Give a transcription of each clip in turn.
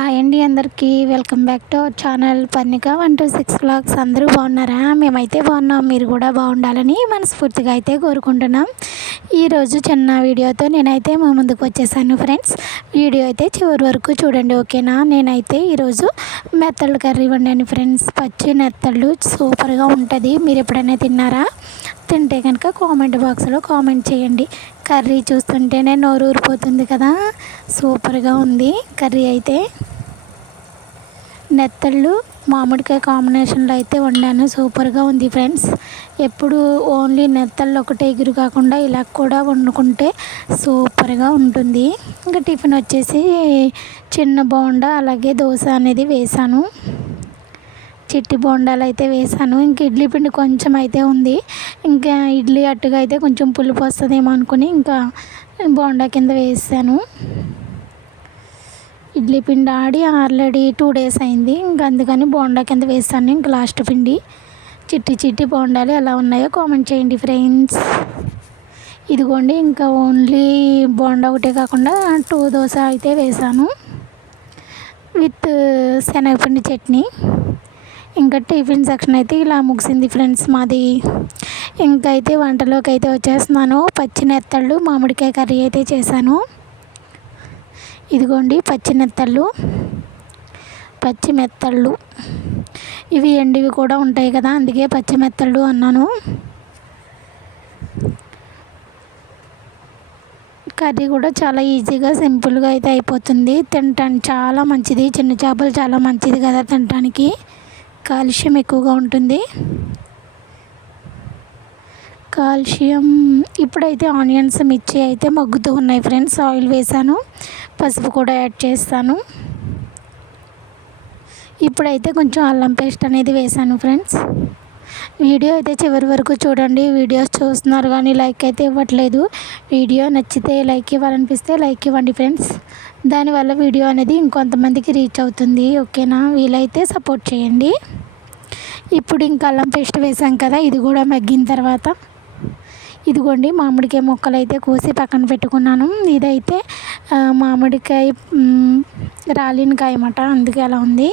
Hi అండి, అందరికీ welcome back to our channel Parnika 126 vlogs. అందరూ బాగున్నారా? మేమైతే బాగున్నాం. మీరు కూడా బాగుండాలని మనస్ఫూర్తిగా అయితే కోరుకుంటున్నాం. ఈరోజు చిన్న వీడియోతో నేనైతే మా ముందుకు వచ్చేసాను ఫ్రెండ్స్. వీడియో అయితే చివరి వరకు చూడండి, ఓకేనా? నేనైతే ఈరోజు మెత్తళ్ళు కర్రీ వండాను ఫ్రెండ్స్. పచ్చి నెత్తళ్ళు సూపర్గా ఉంటుంది. మీరు ఎప్పుడైనా తిన్నారా? తింటే కనుక కామెంట్ బాక్స్లో కామెంట్ చేయండి. కర్రీ చూస్తుంటేనే నోరు ఊరిపోతుంది కదా, సూపర్గా ఉంది కర్రీ అయితే. నెత్తళ్ళు మామిడికాయ కాంబినేషన్లో అయితే వండాను, సూపర్గా ఉంది ఫ్రెండ్స్. ఎప్పుడు ఓన్లీ నెత్తళ్ళు ఒకటే ఎగురు కాకుండా ఇలా కూడా వండుకుంటే సూపర్గా ఉంటుంది. ఇంకా టిఫిన్ వచ్చేసి చిన్న బోండా అలాగే దోశ అనేది వేసాను. చిట్టి బోండాలు అయితే వేసాను. ఇంకా ఇడ్లీ పిండి కొంచెం అయితే ఉంది. ఇంకా ఇడ్లీ అట్టుగా అయితే కొంచెం పులుపు వస్తుందేమో అనుకుని ఇంకా బోండా కింద వేసాను. ఇడ్లీ పిండి ఆడి ఆల్రెడీ 2 days అయింది. ఇంకా అందుకని బోండా కింద వేసాను. ఇంకా లాస్ట్ పిండి చిట్టి బోండాలు ఎలా ఉన్నాయో కామెంట్ చేయండి ఫ్రెండ్స్. ఇదిగోండి, ఇంకా ఓన్లీ బోండా ఒకటే కాకుండా 2 దోశ అయితే వేసాను విత్ శనగపిండి చట్నీ. ఇంకా టిఫిన్ సెక్షన్ అయితే ఇలా ముగిసింది ఫ్రెండ్స్ మాది. ఇంకైతే వంటలోకి అయితే వచ్చేస్తున్నాను. పచ్చి నెత్తళ్ళు మామిడికాయ కర్రీ అయితే చేశాను. ఇదిగోండి పచ్చి మెత్తళ్ళు. ఇవి ఎండివి కూడా ఉంటాయి కదా, అందుకే పచ్చి మెత్తళ్ళు అన్నాను. కర్రీ కూడా చాలా ఈజీగా సింపుల్గా అయితే అయిపోతుంది. తినటానికి చాలా మంచిది. చిన్న చేపలు చాలా మంచిది కదా తినటానికి, కాల్షియం ఎక్కువగా ఉంటుంది. ఇప్పుడైతే ఆనియన్స్ మిర్చి అయితే మగ్గుతూ ఉన్నాయి ఫ్రెండ్స్. ఆయిల్ వేసాను, పసుపు కూడా యాడ్ చేస్తాను. ఇప్పుడైతే కొంచెం అల్లం పేస్ట్ అనేది వేసాను ఫ్రెండ్స్. వీడియో అయితే చివరి వరకు చూడండి. వీడియోస్ చూస్తున్నారు కానీ లైక్ అయితే ఇవ్వట్లేదు. వీడియో నచ్చితే లైక్ ఇవ్వాలనిపిస్తే లైక్ ఇవ్వండి ఫ్రెండ్స్. దానివల్ల వీడియో అనేది ఇంకొంతమందికి రీచ్ అవుతుంది, ఓకేనా? వీలైతే సపోర్ట్ చేయండి. ఇప్పుడు ఇంకా అల్లం పేస్ట్ వేసాం కదా, ఇది కూడా మగ్గిన తర్వాత ఇదిగోండి మామిడికాయ ముక్కలు అయితే కోసి పక్కన పెట్టుకున్నాను. ఇదైతే మామిడికాయ రాలిన కాయ అన్నమాట, అందుకే అలా ఉంది.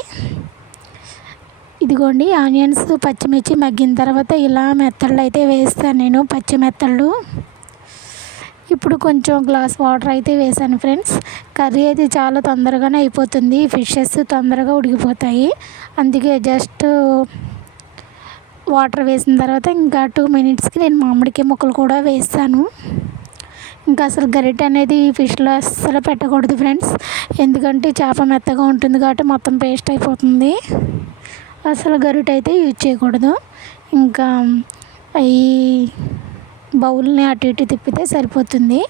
ఇదిగోండి ఆనియన్స్ పచ్చిమిర్చి మగ్గిన తర్వాత ఇలా మెత్తళ్ళు అయితే వేస్తాను నేను, పచ్చి మెత్తళ్ళు. ఇప్పుడు కొంచెం గ్లాస్ వాటర్ అయితే వేసాను ఫ్రెండ్స్. కర్రీ అయితే చాలా తొందరగానే అయిపోతుంది. ఫిషెస్ తొందరగా ఉడికిపోతాయి, అందుకే జస్ట్ వాటర్ వేసిన తర్వాత ఇంకా 2 minutesకి నేను మామిడికాయ ముక్కలు కూడా వేస్తాను. ఇంకా అసలు గరిటె అనేది ఫిష్లో అస్సలు పెట్టకూడదు ఫ్రెండ్స్, ఎందుకంటే చేప మెత్తగా ఉంటుంది కాబట్టి మొత్తం పేస్ట్ అయిపోతుంది. అసలు గరిటె అయితే యూజ్ చేయకూడదు. ఇంకా ఈ బౌల్ని అటు ఇటు తిప్పితే సరిపోతుంది,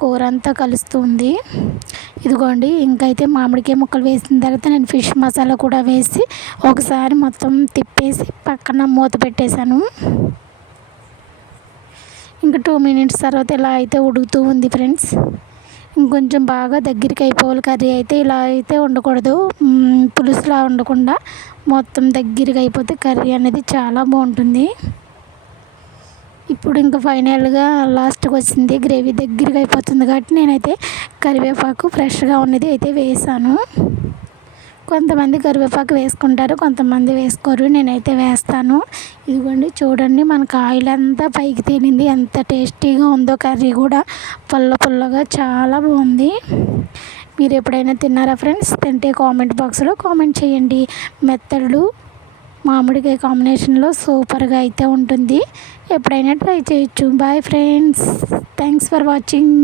కూర అంతా కలుస్తుంది. ఇదిగోండి, ఇంకైతే మామిడికాయ ముక్కలు వేసిన తర్వాత నేను ఫిష్ మసాలా కూడా వేసి ఒకసారి మొత్తం తిప్పేసి పక్కన మూత పెట్టేశాను. ఇంకా 2 minutes తర్వాత ఇలా అయితే ఉడుకుతూ ఉంది ఫ్రెండ్స్. ఇంకొంచెం బాగా దగ్గరికి అయిపోవాలి కర్రీ అయితే. ఇలా అయితే ఉండకూడదు, పులుసులా ఉండకుండా మొత్తం దగ్గరికి అయిపోతే కర్రీ అనేది చాలా బాగుంటుంది. ఇప్పుడు ఇంకా ఫైనల్గా లాస్ట్కి వచ్చింది, గ్రేవీ దగ్గరగా అయిపోతుంది కాబట్టి నేనైతే కరివేపాకు ఫ్రెష్గా ఉన్నది అయితే వేసాను. కొంతమంది కరివేపాకు వేసుకుంటారు, కొంతమంది వేసుకోరు, నేనైతే వేస్తాను. ఇదిగోండి చూడండి, మనకు ఆయిల్ అంతా పైకి తేలింది. ఎంత టేస్టీగా ఉందో కర్రీ కూడా, పుల్లగా చాలా బాగుంది. మీరు ఎప్పుడైనా తిన్నారా ఫ్రెండ్స్? తింటే కామెంట్ బాక్స్లో కామెంట్ చేయండి. మెత్తళ్ళు మామిడికాయ కాంబినేషన్లో సూపర్గా అయితే ఉంటుంది. ఎప్పుడైనా ట్రై చేయొచ్చు. Bye friends, thanks for watching.